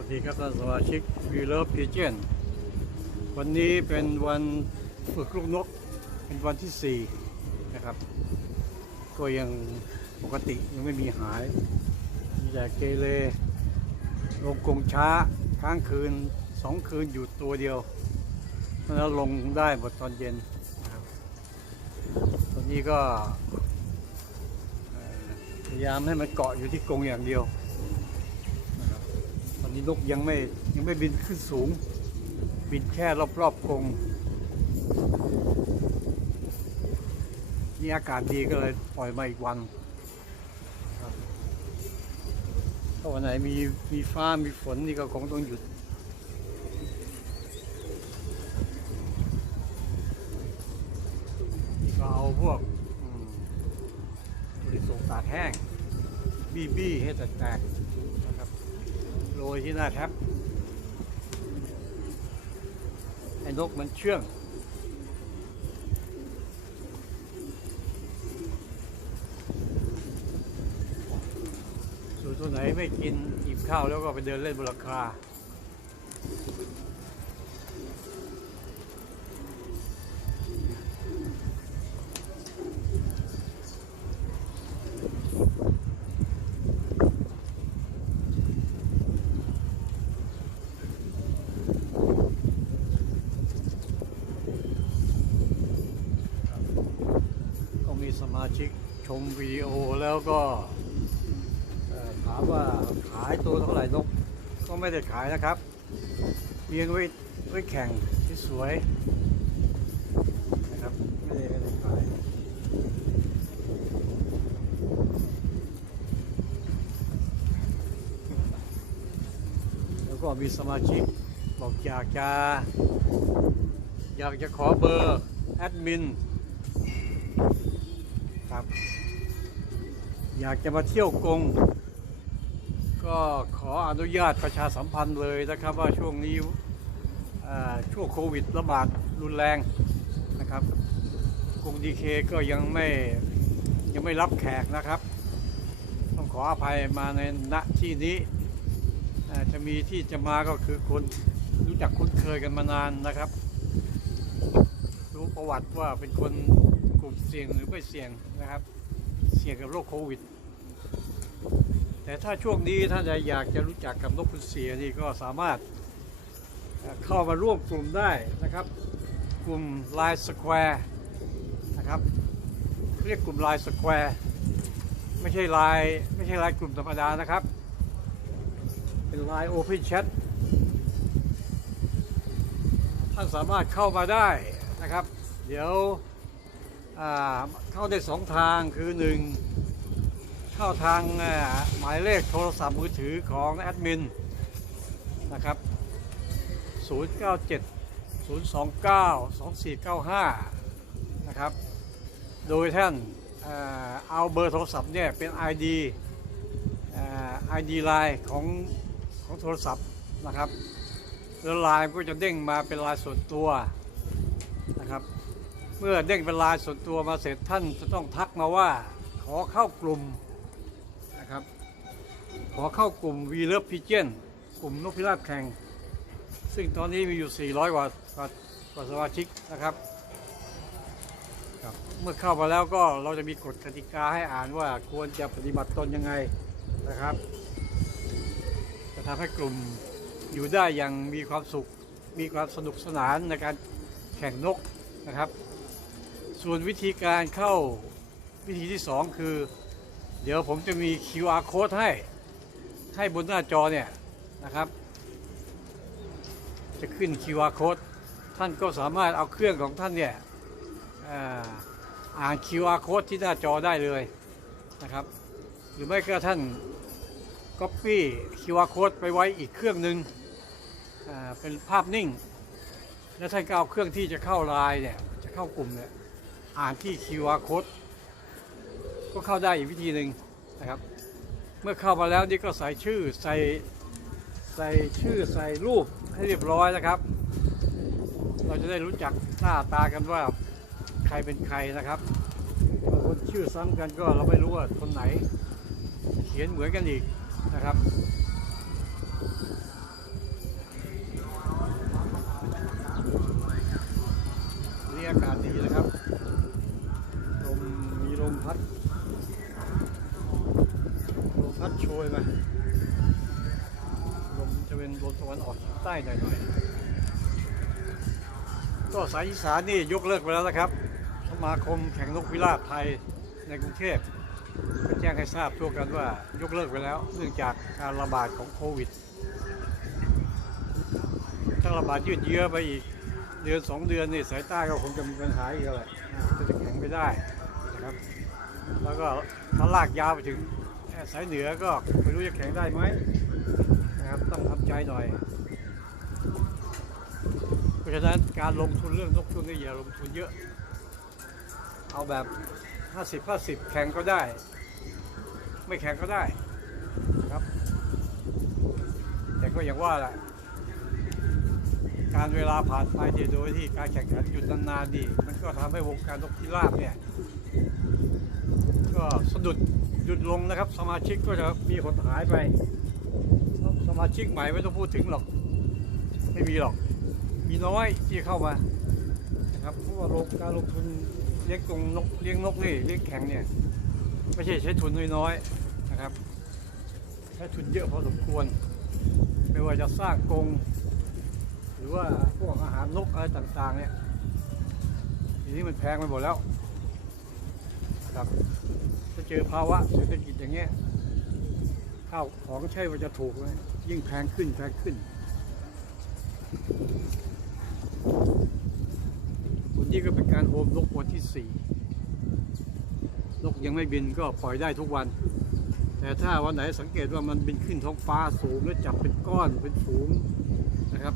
วัสดีครับท่านสมาชิกวีเลอร์พีเจนวันนี้เป็นวันฝึกลูกนก เป็นวันที่ 4 นะครับ ก็ยังปกติยังไม่มีหายมีแต่เกเรลงกงช้าค้างคืนสองคืนอยู่ตัวเดียวแล้วลงได้หมดตอนเย็นนะครับตอนนี้ก็พยายามให้มันเกาะอยู่ที่กรงอย่างเดียว นนี้นกยังไม่ยังไม่บินขึ้นสูง บินแค่รอบๆกรงนี่อากาศดีก็เลยปล่อยมาอีกวันถ้าวันไหนมีมีฟ้ามีฝนนี่ก็คงต้องหยุดนี่ก็เอาพวกอืมบริสุทธิ์ตากแห้ง บี้บี้ให้แตกๆ โรยที่หน้าครับไอ้นกมันเชื่องส่วนตัวไหนไม่กินอิ่มข้าวแล้วก็ไปเดินเล่นบนหลังคา ชิกชมวิดีโอแล้วก็ถามว่าขายตัวเท่าไหร่นก ก็ไม่ได้ขายนะครับเลี้ยงไว้ไว้แข่งที่สวยนะครับไม่ได้ไม่ได้ขายแล้วก็มีสมาชิกบอกอยากจะอยากจะขอเบอร์แอดมิน ครับ อยากจะมาเที่ยวกรงก็ขออนุญาตประชาสัมพันธ์เลยนะครับ ว่าช่วงนี้ช่วงโควิดระบาดรุนแรงนะครับกรงดีเคก็ยังไม่ยังไม่รับแขกนะครับ ต้องขออภัยมาในณที่นี้จะมีที่จะมาก็คือคนรู้จักคุ้นเคยกันมานานนะครับ รู้ประวัติว่าเป็นคน ลุ่มเสี่ยงหรือไม่เสี่ยงนะครับ เสี่ยงกับโรคโควิด แต่ถ้าช่วงนี้ท่านใดอยากจะรู้จักกับนกคุณเสียนี่ก็สามารถเข้ามาร่วมกลุ่มได้นะครับ กลุ่ม Line Square นะครับเรียกกลุ่ม Line Square ไม่ใช่ไลน์ไม่ใช่ไลน์กลุ่มธรรมดานะครับ เป็นไลน์ Open Chat ท่านสามารถเข้ามาได้นะครับ เดี๋ยว เข้าได้สองทางคือหนึ่งเข้าทางหมายเลขโทรศัพท์มือถือของแอดมินนะครับ 097 029 2495 นะครับ โดยท่านเอาเบอร์โทรศัพท์เนี่ยเป็น ID อ่า ID ไลน์ของของโทรศัพท์นะครับแล้วไลน์ก็จะเด้งมาเป็นไลน์ส่วนตัวนะครับ เมื่อเด้งเป็นลน์ส่วนตัวมาเสร็จท่านจะต้องทักมาว่า ขอเข้ากลุ่มนะครับ ขอเข้ากลุ่ม V Love Pigeon กลุ่มนกพิราบแข่ง ซึ่งตอนนี้มีอยู่ 400 กว่ากว่ากว่าสมาชิกนะครับครับ เมื่อเข้ามาแล้วก็เราจะมีกฎกติกาให้อ่านว่าควรจะปฏิบัติตนยังไงนะครับ จะทำให้กลุ่มอยู่ได้อย่างมีความสุขมีความสนุกสนานในการแข่งนกนะครับ ส่วนวิธีการเข้าวิธีที่ 2 คือ เดี๋ยวผมจะมี QR code ให้ ให้บนหน้าจอเนี่ยนะครับ จะขึ้น QR code ท่านก็สามารถเอาเครื่องของท่านเนี่ยอ่าอ่าน QR code ที่หน้าจอได้เลยนะครับ หรือไม่ก็ท่าน Copy QR code ไปไว้อีกเครื่องหนึ่งเป็นภาพนิ่ง แล้วท่านก็เอาเครื่องที่จะเข้าไลน์เนี่ยจะเข้ากลุ่มเนี่ย อ่านที่ QR code ก็เข้าได้อีกวิธีหนึ่งนะครับ เมื่อเข้ามาแล้วนี่ก็ใส่ชื่อใส่ใส่ชื่อใส่รูปให้เรียบร้อยนะครับ เราจะได้รู้จักหน้าตากันว่าใครเป็นใครนะครับบางคนชื่อซ้ำกันก็เราไม่รู้ว่าคนไหน เขียนเหมือนกันอีกนะครับเนี่อากาศดีนะครับัดลมพัดโชยมาลมจะเป็นลมตะวันออกใต้หน่อยๆก็สายอีสานนี่ยกเลิกไปแล้วนะครับ สมาคมแข่งนกพิราบไทยในกรุงเทพก็แจ้งให้ทราบทั่วกันว่ายกเลิกไปแล้ว เนื่องจากการระบาดของโควิด ถ้าระบาดยืดเยื้อไปอีกเดือนสองเดือนนี่สายใต้ก็คงจะมีปัญหาอีกเละจะแข่งไม่ได้นะครับ แล้วก็ถ้าลากยาวไปถึงสายเหนือก็ไม่รู้จะแข่งได้ไหมนะครับต้องทำใจหน่อย เพราะฉะนั้นการลงทุนเรื่องนกช่วงนี้อย่าลงทุนเยอะ เอาแบบ 50 50 แข่งก็ได้ ไม่แข่งก็ได้นะครับ แต่ก็อย่างว่าแหละการเวลาผ่านไปโดยที่การแข่งขันหยุดนานๆนี่มันก็ทำให้วงการนกพิราบเนี่ย ก็สะดุดหยุดลงนะครับ สมาชิกก็จะมีคนหายไป สมาชิกใหม่ไม่ต้องพูดถึงหรอก ไม่มีหรอก มีน้อยที่เข้ามานะครับเพราะว่าลงการลงทุนเลี้ยงตรงนกเลี้ยงนกนี่เลี้ยงแข่งเนี่ยไม่ใช่ใช้ทุนน้อยๆนะครับ ใช้ทุนเยอะพอสมควร ไม่ว่าจะสร้างกรงหรือว่าพวกอาหารนกอะไรต่างๆเนี่ยทีนี้มันแพงไปหมดแล้วนะครับ ถ้าเจอภาวะเศรษฐกิจอย่างเงี้ยข้าวของใช่ว่าจะถูกเลยยิ่งแพงขึ้นแพงขึ้นวันนี้ก็เป็นการโฮมนกวันที่สี่นกยังไม่บินก็ปล่อยได้ทุกวัน แต่ถ้าวันไหนสังเกตว่ามันบินขึ้นท้องฟ้าสูงแล้วจับเป็นก้อนเป็นฝูงนะครับ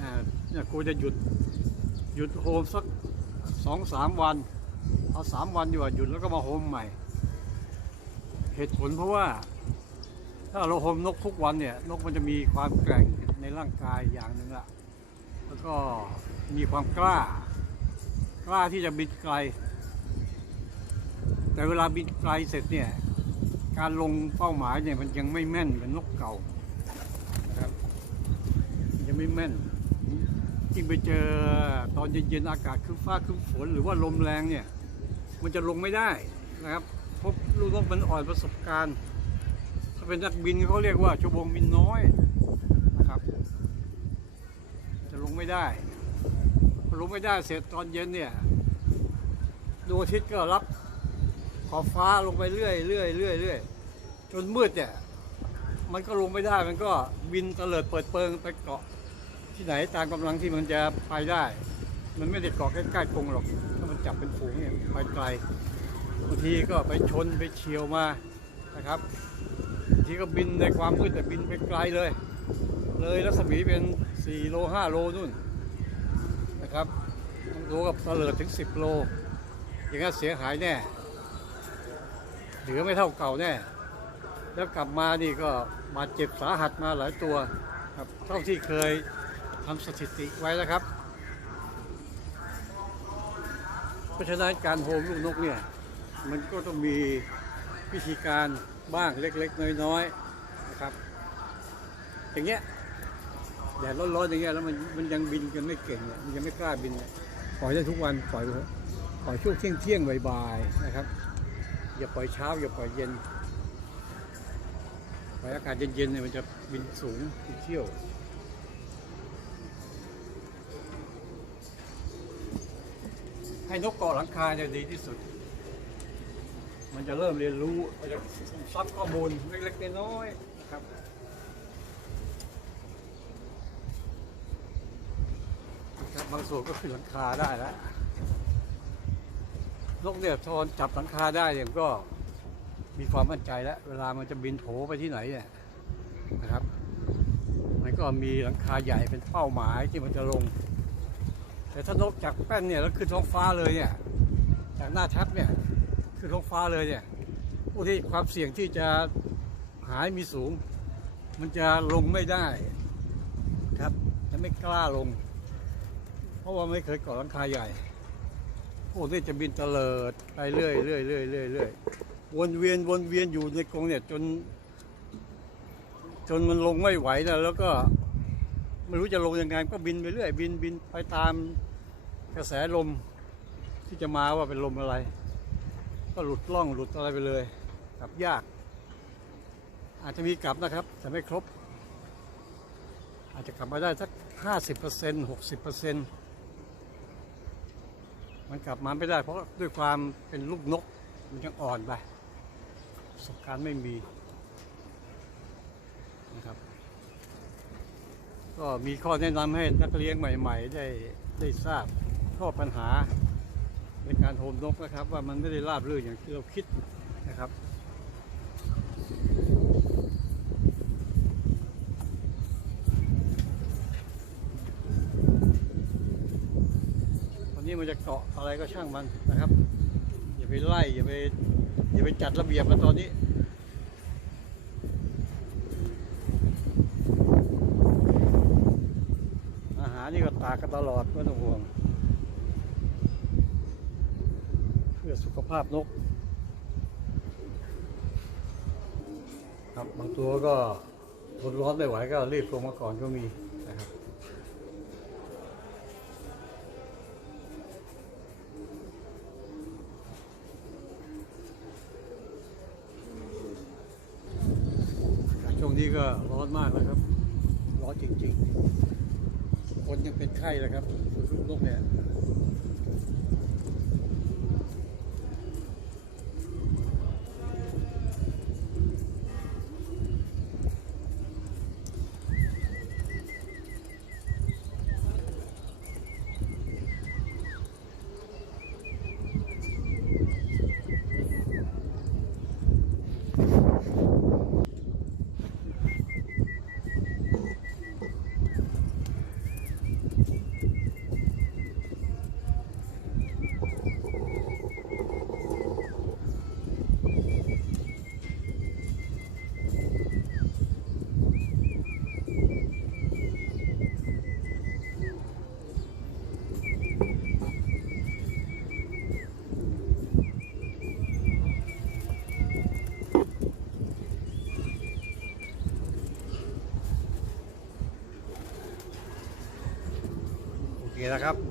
อ่าเนี่ยกูจะหยุดหยุดโฮมสักสองสามวัน เอาสามวันดีกว่าหยุดแล้วก็มาโฮมใหม่ เหตุผลเพราะว่าถ้าเราโฮมนกทุกวันเนี่ย นกมันจะมีความแกร่งในร่างกายอย่างหนึ่งละแล้วก็มีความกล้า กล้าที่จะบินไกล แต่เวลาบินไกลเสร็จเนี่ย การลงเป้าหมายเนี่ยมันยังไม่แม่นเหมือนนกเก่านะครับยังไม่แม่นยิ่งไปเจอตอนเย็นๆอากาศคึ้มฟ้าคึ้มฝนหรือว่าลมแรงเนี่ย มันจะลงไม่ได้นะครับ เพราะลูกนกมันอ่อนประสบการณ์ ถ้าเป็นนักบินเขาเรียกว่าชั่วโมงบินน้อยนะครับ จะลงไม่ได้ลงไม่ได้เสร็จตอนเย็นเนี่ยดวงอาทิตย์ก็รับขอบฟ้าลงไปเรื่อยเรื่อยเรื่อยเรื่อยจนมืดเนี่ยมันก็ลงไม่ได้มันก็บินเตลิดเปิดเปิงไปเกาะที่ไหนตามกำลังที่มันจะไปได้ มันไม่ได้เกาะใกล้ๆกรงหรอก ถ้ามันจับเป็นฝูงเนี่ยไปไกล บางทีก็ไปชนไปเฉียวมานะครับบางทีก็บินในความมืดแต่บินไปไกลเลย เลยรัศมีเป็น 4 โล 5 โลนู่นนะครับบางตัวกับเตลิดถึง 10 โล อย่างนั้นเสียหายแน่เหลือไม่เท่าเก่าแน่ แล้วกลับมานี่ก็บาดเจ็บสาหัสมาหลายตัวครับเท่าที่เคยทำสถิติไว้นะครับ เพราะฉะนั้นการโฮมลูกนกเนี่ย มันก็ต้องมีวิธีการบ้างเล็กๆ น้อยๆนะครับ อย่างเงี้ยแดดร้อนๆอย่างเงี้ยแล้วมันมันยังบินกันไม่เก่งเนี่ยมันยังไม่กล้าบินเนี่ยปล่อยได้ทุกวันปล่อยปเถอะปล่อยช่วงเที่ยงเที่ยงบ่ายๆนะครับ อย่าปล่อยเช้า อย่าปล่อยเย็นปล่อยอากาศเย็นๆเนี่ยมันจะบินสูงบินเที่ยวให้นกเกาะหลังคาเนี่ยดีที่สุด มันจะเริ่มเรียนรู้ มันจะซับข้อมูลเล็กๆน้อยๆนะครับบางส่วนก็ขึ้นหลังคาได้แล้วนกเนี่ยทอนจับหลังคาได้เนี่ยก็มีความมั่นใจแล้ว เวลามันจะบินโผไปที่ไหนเนี่ยนะครับ มันก็มีหลังคาใหญ่เป็นเป้าหมายที่มันจะลง แต่ถ้านกจากแป้นเนี่ยแล้วขึ้นท้องฟ้าเลยเนี่ยจากหน้าท็บเนี่ย ขึ้นท้องฟ้าเลยเนี่ยผู้ที่ความเสี่ยงที่จะหายมีสูง มันจะลงไม่ได้ครับจะไม่กล้าลง เพราะว่าไม่เคยเกาะหลังคาใหญ่พวกนี้จะบินเตลิดไปเรื่อยเรื่อยเรื่อยเรื่อยเรื่อยวนเวียนวนเวียนอยู่ในกรงเนี่ยจน จนมันลงไม่ไหวนะแล้วก็ไม่รู้จะลงยังไงก็บินไปเรื่อย บินบินไปตามกระแสลมที่จะมาว่าเป็นลมอะไร ก็หลุดล่องหลุดอะไรไปเลยกลับยาก อาจจะมีกลับนะครับ แต่ไม่ครบ อาจจะกลับมาได้สักห้าสิบเปอร์เซ็นต์หกสิบเปอร์เซ็นต์มันกลับมาไม่ได้ เพราะด้วยความเป็นลูกนก มันยังอ่อนไปประสบการณ์ไม่มีนะครับก็มีข้อแนะนำให้นักเลี้ยงใหม่ ๆ ได้ได้ทราบข้อปัญหา มนกนะครับ ว่ามันไม่ได้ราบรื่นอย่างที่เราคิดนะครับวันนี้มันจะเกาะอะไรก็ช่างมันนะครับ อย่าไปไล่อย่าไปอย่าไปจัดระเบียบมันตอนนี้อาหารนี่ก็ตากกันตลอดไม่ต้องห่วง เพื่อสุขภาพนก ครับบางตัวก็ทนร้อนไม่ไหวก็รีบลงมาก่อนก็มีนะครับช่วงนี้ก็ร้อนมากแล้วครับ ร้อนจริงๆ คนยังเป็นไข้เลยครับลูกนกเนี่ย เคนะครับ